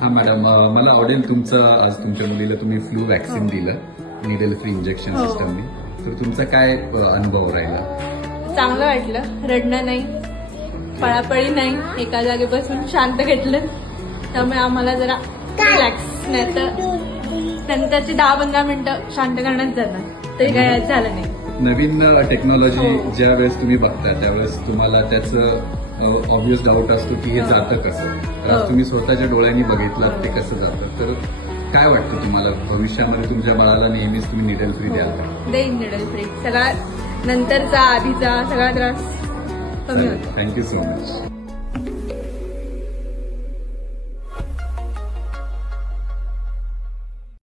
हा मॅडम, मला आवडेल तुमचं आज तुमच्या मुलीला तुम्ही फ्लू वॅक्सिन दिलं निडल फ्री इंजेक्शन सिस्टमने, तर तुमचा काय अनुभव राहिला? चांगलं वाटलं, रडणं नाही, पळापळी नाही, एका जागी बसून शांत घेतलं, त्यामुळे आम्हाला जरा रिलॅक्स. नाही तर नंतरची 10-15 मिनिटं शांत करण्यात जाणार, तरी काय झालं नाही. नवीन टेक्नॉलॉजी ज्या वेळेस तुम्ही बघता त्यावेळेस तुम्हाला त्याचं ऑब्वियस डाऊट असतो की हे जातं कसं, तर आज तुम्ही स्वतःच्या डोळ्यांनी बघितलं ते कसं जातं, तर काय वाटतं तुम्हाला भविष्यामध्ये तुमच्या बाळाला नेहमीच तुम्ही निडल फ्री द्याल का? देईन निडल फ्री. सगळा नंतरचा आधीचा सगळा त्रास कमी होतो. Thank you so much.